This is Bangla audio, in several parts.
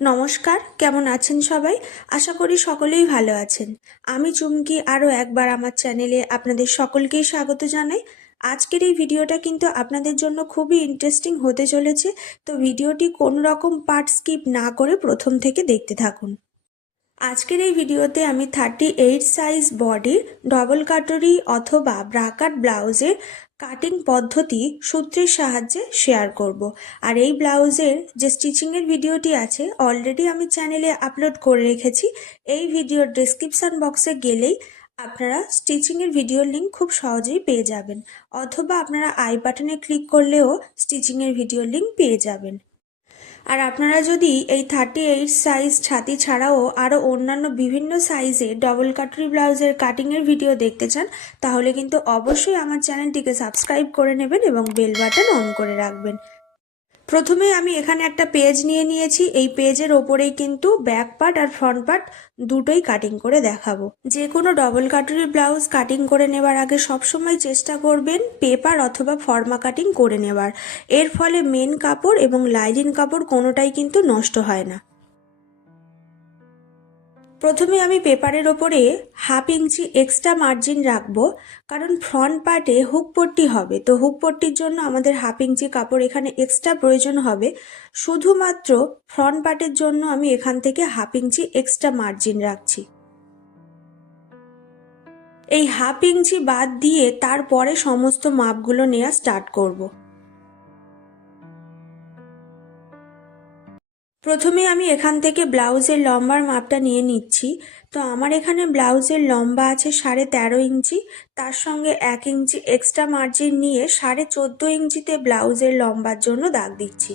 নমস্কার, কেমন আছেন সবাই? আশা করি সকলেই ভালো আছেন। আমি চুমকি আরও একবার আমার চ্যানেলে আপনাদের সকলকেই স্বাগত জানাই। আজকের এই ভিডিওটা কিন্তু আপনাদের জন্য খুবই ইন্টারেস্টিং হতে চলেছে, তো ভিডিওটি কোনো রকম পার্ট স্কিপ না করে প্রথম থেকে দেখতে থাকুন। আজকের এই ভিডিওতে আমি 38 সাইজ বডির ডবল কাটরি অথবা ব্রাকাট ব্লাউজের কাটিং পদ্ধতি সূত্রের সাহায্যে শেয়ার করব। আর এই ব্লাউজের যে স্টিচিংয়ের ভিডিওটি আছে অলরেডি আমি চ্যানেলে আপলোড করে রেখেছি। এই ভিডিওর ডেসক্রিপশান বক্সে গেলেই আপনারা স্টিচিংয়ের ভিডিওর লিঙ্ক খুব সহজেই পেয়ে যাবেন, অথবা আপনারা আই বাটনে ক্লিক করলেও স্টিচিংয়ের ভিডিওর লিঙ্ক পেয়ে যাবেন। আর আপনারা যদি এই 38 সাইজ ছাতি ছাড়াও আরও অন্যান্য বিভিন্ন সাইজের ডবল কাটরি ব্লাউজের কাটিংয়ের ভিডিও দেখতে চান, তাহলে কিন্তু অবশ্যই আমার চ্যানেলটিকে সাবস্ক্রাইব করে নেবেন এবং বেল বাটন অন করে রাখবেন। প্রথমে আমি এখানে একটা পেজ নিয়ে নিয়েছি। এই পেজের ওপরেই কিন্তু ব্যাক পার্ট আর ফ্রন্ট পার্ট দুটোই কাটিং করে দেখাবো। যে কোনো ডবল কাটরি ব্লাউজ কাটিং করে নেবার আগে সবসময় চেষ্টা করবেন পেপার অথবা ফর্মা কাটিং করে নেবার। এর ফলে মেন কাপড় এবং লাইনিং কাপড় কোনোটাই কিন্তু নষ্ট হয় না। প্রথমে আমি পেপারের ওপরে 1/2 ইঞ্চি এক্সট্রা মার্জিন রাখবো, কারণ ফ্রন্ট পার্টে হুক পট্টি হবে। তো হুক পট্টির জন্য আমাদের 1/2 ইঞ্চি কাপড় এখানে এক্সট্রা প্রয়োজন হবে। শুধুমাত্র ফ্রন্ট পার্টের জন্য আমি এখান থেকে 1/2 ইঞ্চি এক্সট্রা মার্জিন রাখছি। এই 1/2 ইঞ্চি বাদ দিয়ে তারপরে সমস্ত মাপগুলো নেওয়া স্টার্ট করব। প্রথমে আমি এখান থেকে ব্লাউজের লম্বার মাপটা নিয়ে নিচ্ছি। তো আমার এখানে ব্লাউজের লম্বা আছে 13.5 ইঞ্চি, তার সঙ্গে 1 ইঞ্চি এক্সট্রা মার্জিন নিয়ে 14.5 ইঞ্চিতে ব্লাউজের লম্বার জন্য দাগ দিচ্ছি।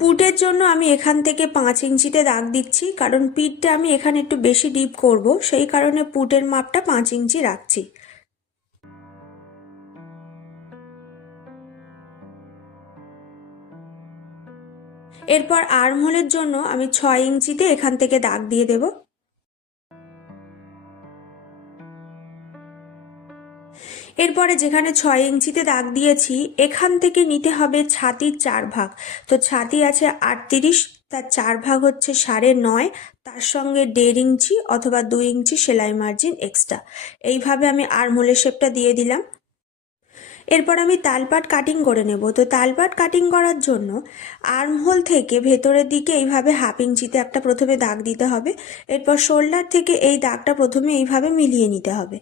পুটের জন্য আমি এখান থেকে 5 ইঞ্চিতে দাগ দিচ্ছি, কারণ পিঠটা আমি এখানে একটু বেশি ডিপ করব, সেই কারণে পুটের মাপটা 5 ইঞ্চি রাখছি। এরপর আর্মহোলের জন্য আমি 6 ইঞ্চিতে এখান থেকে দাগ দিয়ে দেব। এরপরে যেখানে 6 ইঞ্চিতে দাগ দিয়েছি এখান থেকে নিতে হবে ছাতির 4 ভাগ। তো ছাতি আছে 38, তার 4 ভাগ হচ্ছে 9.5, তার সঙ্গে 1.5 ইঞ্চি অথবা 2 ইঞ্চি সেলাই মার্জিন এক্সট্রা। এইভাবে আমি আর্মহোলের শেপটা দিয়ে দিলাম। এরপর আমি তালপাট কাটিং করে নেব। তো তালপাট কাটিং করার জন্য আর্মহোল থেকে ভেতরের দিকে এইভাবে 1/2 ইঞ্চিতে একটা প্রথমে দাগ দিতে হবে। এরপর শোল্ডার থেকে এই দাগটা প্রথমে এইভাবে মিলিয়ে নিতে হবে।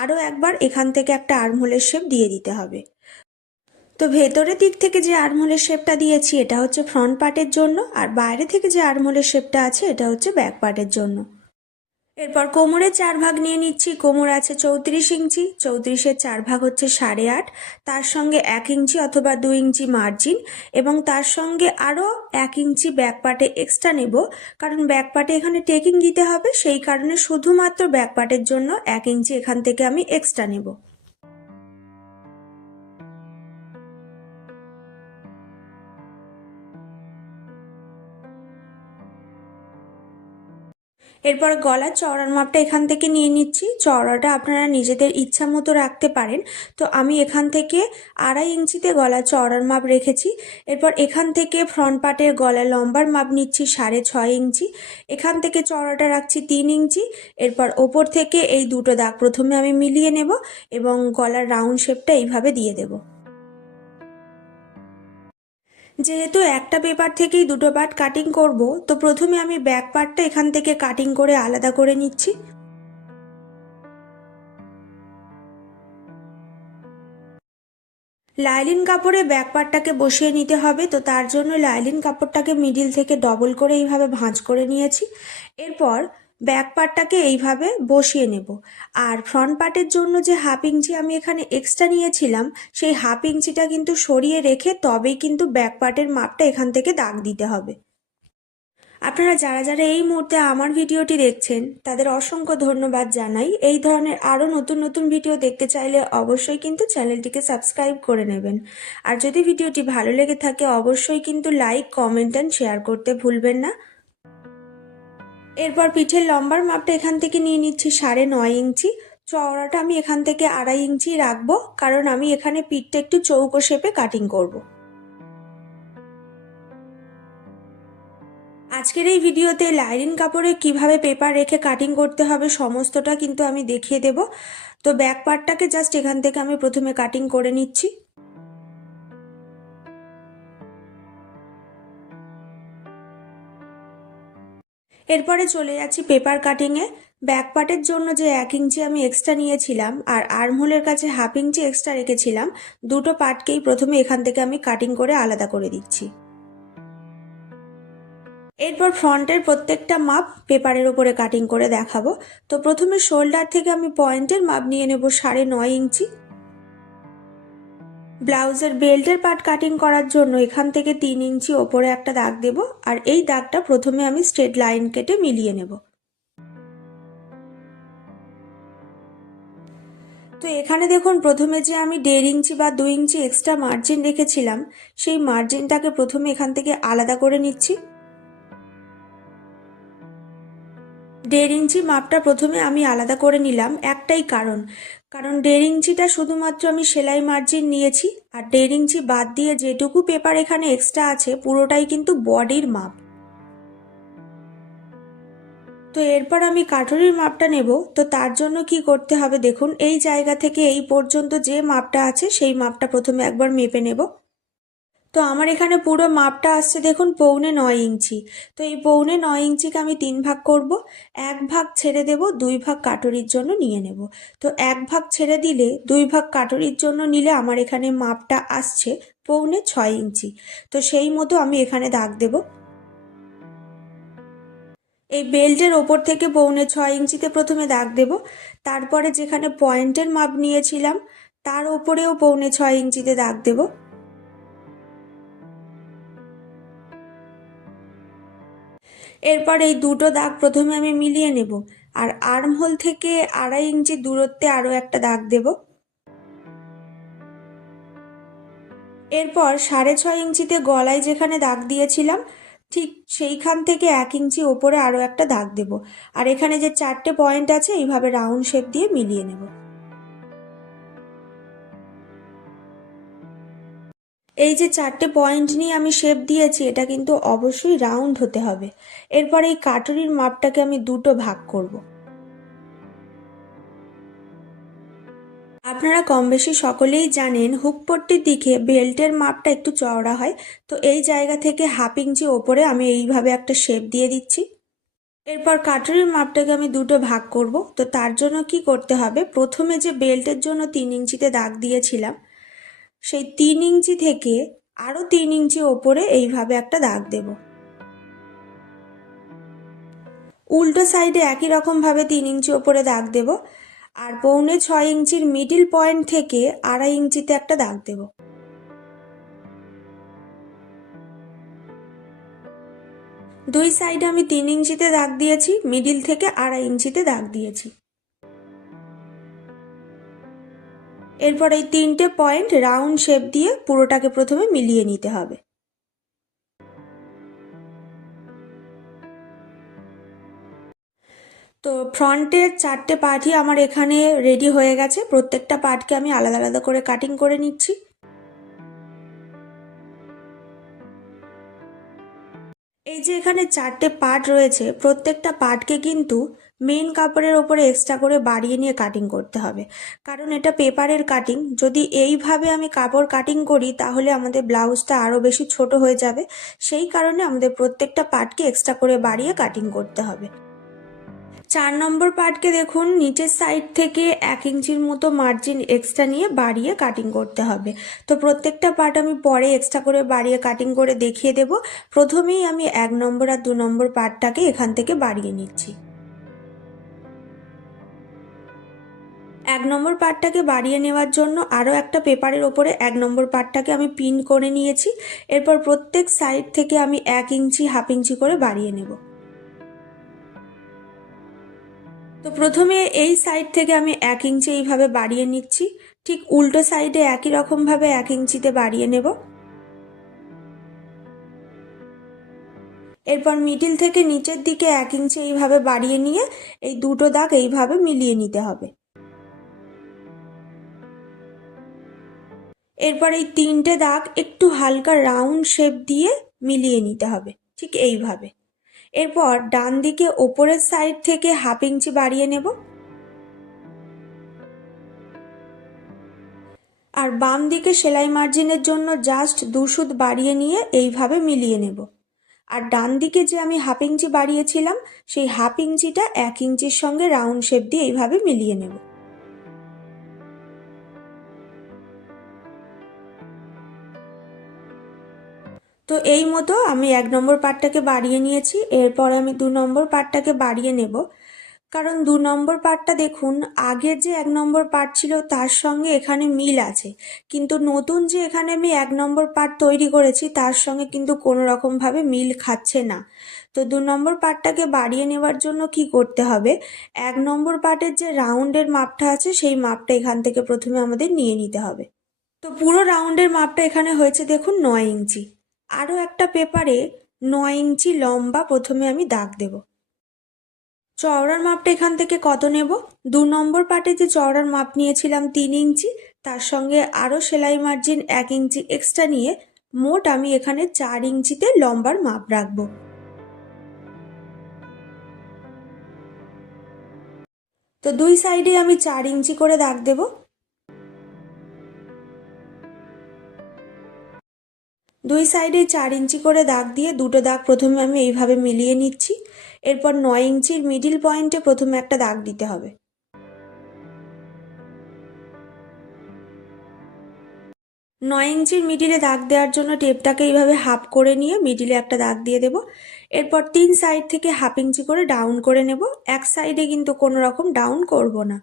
আরও একবার এখান থেকে একটা আর্মহোলের শেপ দিয়ে দিতে হবে। তো ভেতরের দিক থেকে যে আর্মহোলের শেপটা দিয়েছি এটা হচ্ছে ফ্রন্ট পার্টের জন্য, আর বাইরে থেকে যে আর্মহোলের শেপটা আছে এটা হচ্ছে ব্যাক পার্টের জন্য। এরপর কোমরের 4 ভাগ নিয়ে নিচ্ছি। কোমর আছে 34 ইঞ্চি, 34-এর 4 ভাগ হচ্ছে 8.5, তার সঙ্গে 1 ইঞ্চি অথবা 2 ইঞ্চি মার্জিন এবং তার সঙ্গে আরও 1 ইঞ্চি ব্যাক পার্টে এক্সট্রা নেব, কারণ ব্যাক পার্টে এখানে টেকিং দিতে হবে, সেই কারণে শুধুমাত্র ব্যাক পার্টের জন্য 1 ইঞ্চি এখান থেকে আমি এক্সট্রা নেব। এরপর গলার চওড়ার মাপটা এখান থেকে নিয়ে নিচ্ছি। চওড়াটা আপনারা নিজেদের ইচ্ছা মতো রাখতে পারেন। তো আমি এখান থেকে 2.5 ইঞ্চিতে গলার চওড়ার মাপ রেখেছি। এরপর এখান থেকে ফ্রন্ট পার্টের গলা লম্বার মাপ নিচ্ছি 6.5 ইঞ্চি, এখান থেকে চওড়াটা রাখছি 3 ইঞ্চি। এরপর ওপর থেকে এই দুটো দাগ প্রথমে আমি মিলিয়ে নেব এবং গলার রাউন্ড শেপটা এইভাবে দিয়ে দেব। যেহেতু একটা পেপার থেকেই দুটো পার্ট কাটিং করব, তো প্রথমে আমি ব্যাক পার্টটা এখান থেকে কাটিং করে আলাদা করে নিচ্ছি। লাইলিন কাপড়ে ব্যাক পার্টটাকে বসিয়ে নিতে হবে। তো তার জন্য লাইলিন কাপড়টাকে মিডিল থেকে ডবল করে এইভাবে ভাঁজ করে নিয়েছি। এরপর ব্যাক পার্টটাকে এইভাবে বসিয়ে নেব। আর ফ্রন্ট পার্টের জন্য যে 1/2 ইঞ্চি আমি এখানে এক্সট্রা নিয়েছিলাম সেই 1/2 ইঞ্চিটা কিন্তু সরিয়ে রেখে তবেই কিন্তু ব্যাক পার্টের মাপটা এখান থেকে দাগ দিতে হবে। আপনারা যারা যারা এই মুহূর্তে আমার ভিডিওটি দেখছেন তাদের অসংখ্য ধন্যবাদ জানাই। এই ধরনের আরও নতুন নতুন ভিডিও দেখতে চাইলে অবশ্যই কিন্তু চ্যানেলটিকে সাবস্ক্রাইব করে নেবেন। আর যদি ভিডিওটি ভালো লেগে থাকে অবশ্যই কিন্তু লাইক, কমেন্ট অ্যান্ড শেয়ার করতে ভুলবেন না। এরপর পিঠের লম্বার মাপটা এখান থেকে নিয়ে নিচ্ছি 9.5 ইঞ্চি। চওড়াটা আমি এখান থেকে 2.5 ইঞ্চি রাখবো, কারণ আমি এখানে পিঠটা একটু চৌকো শেপে কাটিং করব। আজকের এই ভিডিওতে লাইনিং কাপড়ে কিভাবে পেপার রেখে কাটিং করতে হবে সমস্তটা কিন্তু আমি দেখিয়ে দেব। তো ব্যাক পার্টটাকে জাস্ট এখান থেকে আমি প্রথমে কাটিং করে নিচ্ছি। এরপরে চলে যাচ্ছি পেপার কাটিংয়ে। ব্যাক পার্টের জন্য যে 1 ইঞ্চি আমি এক্সট্রা নিয়েছিলাম আর আর্মহোলের কাছে 1/2 ইঞ্চি এক্সট্রা রেখেছিলাম, দুটো পার্টকেই প্রথমে এখান থেকে আমি কাটিং করে আলাদা করে দিচ্ছি। এরপর ফ্রন্টের প্রত্যেকটা মাপ পেপারের উপরে কাটিং করে দেখাবো। তো প্রথমে শোল্ডার থেকে আমি পয়েন্টের মাপ নিয়ে নেব 9.5 ইঞ্চি। ব্লাউজের বেল্টের পার্ট কাটিং করার জন্য এখান থেকে 3 ইঞ্চি ওপরে একটা দাগ দেব, আর এই দাগটা প্রথমে আমি স্ট্রেট লাইন কেটে মিলিয়ে নেব। তো এখানে দেখুন, প্রথমে যে আমি 1.5 ইঞ্চি বা 2 ইঞ্চি এক্সট্রা মার্জিন রেখেছিলাম, সেই মার্জিনটাকে প্রথমে এখান থেকে আলাদা করে নিচ্ছি। 1.5 ইঞ্চি মাপটা প্রথমে আমি আলাদা করে নিলাম, একটাই কারণ 1.5 ইঞ্চিটা শুধুমাত্র আমি সেলাই মার্জিন নিয়েছি, আর 1.5 ইঞ্চি বাদ দিয়ে যেটুকু পেপার এখানে এক্সট্রা আছে পুরোটাই কিন্তু বডির মাপ। তো এরপর আমি কাটুরির মাপটা নেব। তো তার জন্য কি করতে হবে দেখুন, এই জায়গা থেকে এই পর্যন্ত যে মাপটা আছে সেই মাপটা প্রথমে একবার মেপে নেব। তো আমার এখানে পুরো মাপটা আসছে দেখুন 9.25 ইঞ্চি। তো এই 9.25 ইঞ্চিকে আমি 3 ভাগ করব। 1 ভাগ ছেড়ে দেব, 2 ভাগ কাটুরির জন্য নিয়ে নেব। তো 1 ভাগ ছেড়ে দিলে 2 ভাগ কাটুরির জন্য নিলে আমার এখানে মাপটা আসছে 6.25 ইঞ্চি। তো সেই মতো আমি এখানে দাগ দেব। এই বেল্টের ওপর থেকে 6.25 ইঞ্চিতে প্রথমে দাগ দেব, তারপরে যেখানে পয়েন্টের মাপ নিয়েছিলাম তার ওপরেও 6.25 ইঞ্চিতে দাগ দেব। এরপর এই দুটো দাগ প্রথমে আমি মিলিয়ে নেব, আর আর্মহোল থেকে 2.5 ইঞ্চি দূরত্বে আরও একটা দাগ দেব। এরপর 6.5 ইঞ্চিতে গলায় যেখানে দাগ দিয়েছিলাম ঠিক সেইখান থেকে 1 ইঞ্চি ওপরে আরও একটা দাগ দেব, আর এখানে যে 4টে পয়েন্ট আছে এইভাবে রাউন্ড শেপ দিয়ে মিলিয়ে নেব। এই যে 4টে পয়েন্ট নিয়ে আমি শেপ দিয়েছি, এটা কিন্তু অবশ্যই রাউন্ড হতে হবে। এরপর এই কাটুরির মাপটাকে আমি দুটো ভাগ করব। আপনারা কম বেশি সকলেই জানেন হুক পট্টির দিকে বেল্টের মাপটা একটু চওড়া হয়। তো এই জায়গা থেকে 1/2 ইঞ্চি ওপরে আমি এইভাবে একটা শেপ দিয়ে দিচ্ছি। এরপর কাটুরির মাপটাকে আমি দুটো ভাগ করব। তো তার জন্য কি করতে হবে, প্রথমে যে বেল্টের জন্য 3 ইঞ্চিতে দাগ দিয়েছিলাম সেই 3 ইঞ্চি থেকে আরও 3 ইঞ্চি ওপরে এইভাবে একটা দাগ দেব। উল্টো সাইডে একই রকমভাবে 3 ইঞ্চি ওপরে দাগ দেব, আর 6.25 ইঞ্চির মিডিল পয়েন্ট থেকে 2.5 ইঞ্চিতে একটা দাগ দেব। দুই সাইডে আমি 3 ইঞ্চিতে দাগ দিয়েছি, মিডিল থেকে 2.5 ইঞ্চিতে দাগ দিয়েছি। এরপর এই 3টে পয়েন্ট রাউন্ড শেপ দিয়ে পুরোটাকে প্রথমে মিলিয়ে নিতে হবে। তো ফ্রন্টের 4টে পার্টই আমার এখানে রেডি হয়ে গেছে। প্রত্যেকটা পার্টকে আমি আলাদা আলাদা করে কাটিং করে নিচ্ছি। এই যে এখানে 4টে পার্ট রয়েছে, প্রত্যেকটা পার্টকে কিন্তু মেন কাপড়ের ওপরে এক্সট্রা করে বাড়িয়ে নিয়ে কাটিং করতে হবে, কারণ এটা পেপারের কাটিং। যদি এইভাবে আমি কাপড় কাটিং করি তাহলে আমাদের ব্লাউজটা আরও বেশি ছোট হয়ে যাবে। সেই কারণে আমাদের প্রত্যেকটা পার্টকে এক্সট্রা করে বাড়িয়ে কাটিং করতে হবে। 4 নম্বর পার্টকে দেখুন, নিচের সাইড থেকে 1 ইঞ্চির মতো মার্জিন এক্সট্রা নিয়ে বাড়িয়ে কাটিং করতে হবে। তো প্রত্যেকটা পার্ট আমি পরে এক্সট্রা করে বাড়িয়ে কাটিং করে দেখিয়ে দেব। প্রথমেই আমি 1 নম্বর আর 2 নম্বর পার্টটাকে এখান থেকে বাড়িয়ে নিচ্ছি। 1 নম্বর পার্টটাকে বাড়িয়ে নেওয়ার জন্য আরও একটা পেপারের ওপরে 1 নম্বর পার্টটাকে আমি পিন করে নিয়েছি। এরপর প্রত্যেক সাইড থেকে আমি 1 ইঞ্চি 1/2 ইঞ্চি করে বাড়িয়ে নেব। তো প্রথমে এই সাইড থেকে আমি 1 ইঞ্চি এইভাবে বাড়িয়ে নিচ্ছি, ঠিক উল্টো সাইডে একই রকমভাবে 1 ইঞ্চিতে বাড়িয়ে নেব। এরপর মিডিল থেকে নিচের দিকে 1 ইঞ্চি এইভাবে বাড়িয়ে নিয়ে এই দুটো দাগ এইভাবে মিলিয়ে নিতে হবে। এরপর এই 3টে দাগ একটু হালকা রাউন্ড শেপ দিয়ে মিলিয়ে নিতে হবে, ঠিক এইভাবে। এরপর ডান দিকে ওপরের সাইড থেকে 1/2 ইঞ্চি বাড়িয়ে নেব, আর বাম দিকে সেলাই মার্জিনের জন্য জাস্ট 2 সুত বাড়িয়ে নিয়ে এইভাবে মিলিয়ে নেব। আর ডান দিকে যে আমি 1/2 ইঞ্চি বাড়িয়েছিলাম সেই 1/2 ইঞ্চিটা 1 ইঞ্চির সঙ্গে রাউন্ড শেপ দিয়ে এইভাবে মিলিয়ে নেব। তো এই মতো আমি 1 নম্বর পার্টটাকে বাড়িয়ে নিয়েছি। এরপর আমি 2 নম্বর পার্টটাকে বাড়িয়ে নেব, কারণ 2 নম্বর পার্টটা দেখুন আগের যে 1 নম্বর পার্ট ছিল তার সঙ্গে এখানে মিল আছে, কিন্তু নতুন যে এখানে আমি 1 নম্বর পার্ট তৈরি করেছি তার সঙ্গে কিন্তু কোনো রকমভাবে মিল খাচ্ছে না। তো 2 নম্বর পার্টটাকে বাড়িয়ে নেওয়ার জন্য কি করতে হবে, 1 নম্বর পার্টের যে রাউন্ডের মাপটা আছে সেই মাপটা এখান থেকে প্রথমে আমাদের নিয়ে নিতে হবে। তো পুরো রাউন্ডের মাপটা এখানে হয়েছে দেখুন 9 ইঞ্চি। আরও একটা পেপারে 9 ইঞ্চি লম্বা প্রথমে আমি দাগ দেব। চওড়ার মাপটা এখান থেকে কত নেব, 2 নম্বর পার্টে যে চওড়ার মাপ নিয়েছিলাম 3 ইঞ্চি, তার সঙ্গে আরও সেলাই মার্জিন 1 ইঞ্চি এক্সট্রা নিয়ে মোট আমি এখানে 4 ইঞ্চিতে লম্বার মাপ রাখব। তো 2 সাইডে আমি 4 ইঞ্চি করে দাগ দেব। দুই সাইডে 4 ইঞ্চি করে দাগ দিয়ে দুটো দাগ প্রথমে আমি এইভাবে মিলিয়ে নিচ্ছি। এরপর 9 ইঞ্চির মিডিল পয়েন্টে প্রথমে একটা দাগ দিতে হবে। 9 ইঞ্চির মিডিলে দাগ দেওয়ার জন্য টেপটাকে এইভাবে হাফ করে নিয়ে মিডিলে একটা দাগ দিয়ে দেব। এরপর 3 সাইড থেকে 1/2 ইঞ্চি করে ডাউন করে নেব, এক সাইডে কিন্তু কোনো রকম ডাউন করব না।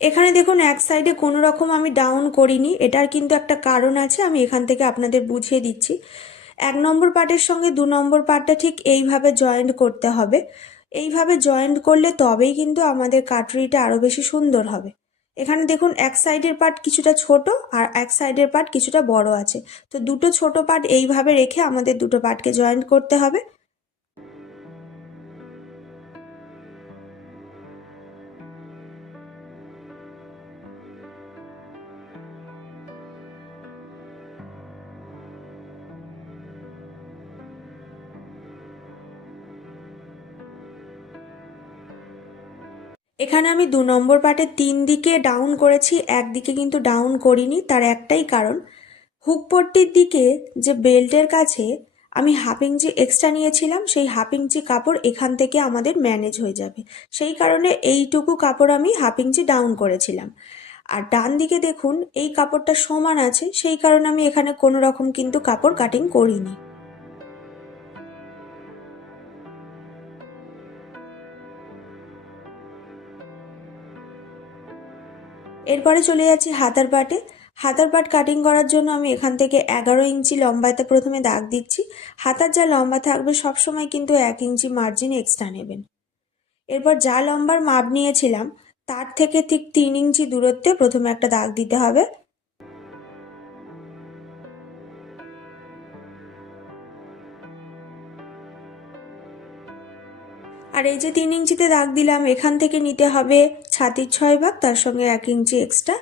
এখানে দেখুন এক সাইডে কোনো রকম আমি ডাউন করিনি, এটার কিন্তু একটা কারণ আছে, আমি এখান থেকে আপনাদের বুঝিয়ে দিচ্ছি। 1 নম্বর পার্টের সঙ্গে 2 নম্বর পার্টটা ঠিক এইভাবে জয়েন্ট করতে হবে। এইভাবে জয়েন্ট করলে তবেই কিন্তু আমাদের কাটুরিটা আরও বেশি সুন্দর হবে। এখানে দেখুন এক সাইডের পার্ট কিছুটা ছোট আর এক সাইডের পার্ট কিছুটা বড় আছে, তো দুটো ছোট পার্ট এইভাবে রেখে আমাদের দুটো পার্টকে জয়েন্ট করতে হবে। এখানে আমি 2 নম্বর পার্টে 3 দিকে ডাউন করেছি, একদিকে কিন্তু ডাউন করিনি, তার একটাই কারণ, হুক পট্টির দিকে যে বেল্টের কাছে আমি 1/2 ইঞ্চি এক্সট্রা নিয়েছিলাম সেই 1/2 ইঞ্চি কাপড় এখান থেকে আমাদের ম্যানেজ হয়ে যাবে, সেই কারণে এইটুকু কাপড় আমি 1/2 ইঞ্চি ডাউন করেছিলাম। আর ডান দিকে দেখুন এই কাপড়টা সমান আছে, সেই কারণে আমি এখানে কোনো রকম কিন্তু কাপড় কাটিং করিনি। এরপরে চলে যাচ্ছি হাতার পাটে। হাতার পাট কাটিং করার জন্য আমি এখান থেকে 11 ইঞ্চি লম্বাতে প্রথমে দাগ দিচ্ছি। হাতার যা লম্বা থাকবে সবসময় কিন্তু 1 ইঞ্চি মার্জিন এক্সট্রা নেবেন। এরপর যা লম্বার মাপ নিয়েছিলাম তার থেকে ঠিক 3 ইঞ্চি দূরত্বে প্রথমে একটা দাগ দিতে হবে। আর এই যে 3 ইঞ্চিতে দাগ দিলাম এখান থেকে নিতে হবে ছাতির 6 ভাগ, তার সঙ্গে 1 ইঞ্চি এক্সট্রা।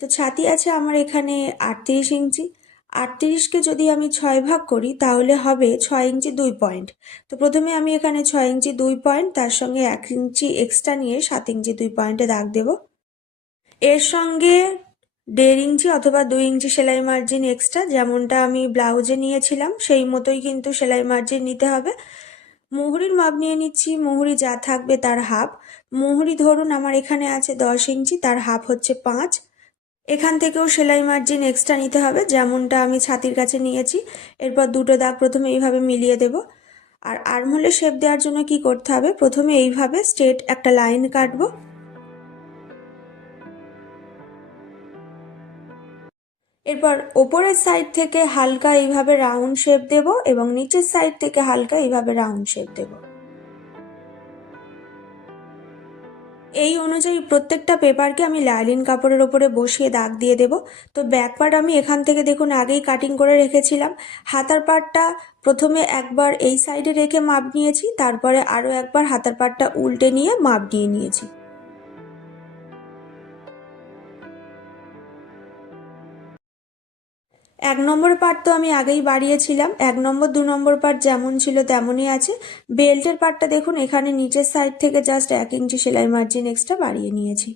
তো ছাতি আছে আমার এখানে 38 ইঞ্চি, 38কে যদি আমি 6 ভাগ করি তাহলে হবে 6 ইঞ্চি 2 পয়েন্ট। তো প্রথমে আমি এখানে 6 ইঞ্চি 2 পয়েন্ট তার সঙ্গে 1 ইঞ্চি এক্সট্রা নিয়ে 7 ইঞ্চি 2 পয়েন্টে দাগ দেব। এর সঙ্গে 1.5 ইঞ্চি অথবা 2 ইঞ্চি সেলাই মার্জিন এক্সট্রা, যেমনটা আমি ব্লাউজে নিয়েছিলাম সেই মতোই কিন্তু সেলাই মার্জিন নিতে হবে। মুহুরির মাপ নিয়ে নিচ্ছি, মুহুরি যা থাকবে তার হাফ। মুহুরি ধরুন আমার এখানে আছে 10 ইঞ্চি, তার হাফ হচ্ছে 5। এখান থেকেও সেলাই মার্জিন এক্সট্রা নিতে হবে যেমনটা আমি ছাতির কাছে নিয়েছি। এরপর দুটো দাগ প্রথমে এইভাবে মিলিয়ে দেব। আর আর্মহোলে শেপ দেওয়ার জন্য কি করতে হবে, প্রথমে এইভাবে স্ট্রেট একটা লাইন কাটবো। এরপর ওপরের সাইড থেকে হালকা এইভাবে রাউন্ড শেপ দেব এবং নিচের সাইড থেকে হালকা এইভাবে রাউন্ড শেপ দেব। এই অনুযায়ী প্রত্যেকটা পেপারকে আমি লাইলিন কাপড়ের ওপরে বসিয়ে দাগ দিয়ে দেব। তো ব্যাক পার্ট আমি এখান থেকে দেখুন আগেই কাটিং করে রেখেছিলাম। হাতার পার্টটা প্রথমে একবার এই সাইডে রেখে মাপ নিয়েছি, তারপরে আরও একবার হাতার পার্টটা উল্টে নিয়ে মাপ নিয়েছি। এক নম্বর পার্ট তো আমি আগেই বাড়িয়েছিলাম, 1 নম্বর 2 নম্বর পার্ট যেমন ছিল তেমনই আছে। বেল্টের পার্টটা দেখুন, এখানে নিচের সাইড থেকে জাস্ট 1 ইঞ্চি সেলাই মার্জিন এক্সট্রা বাড়িয়ে নিয়েছি।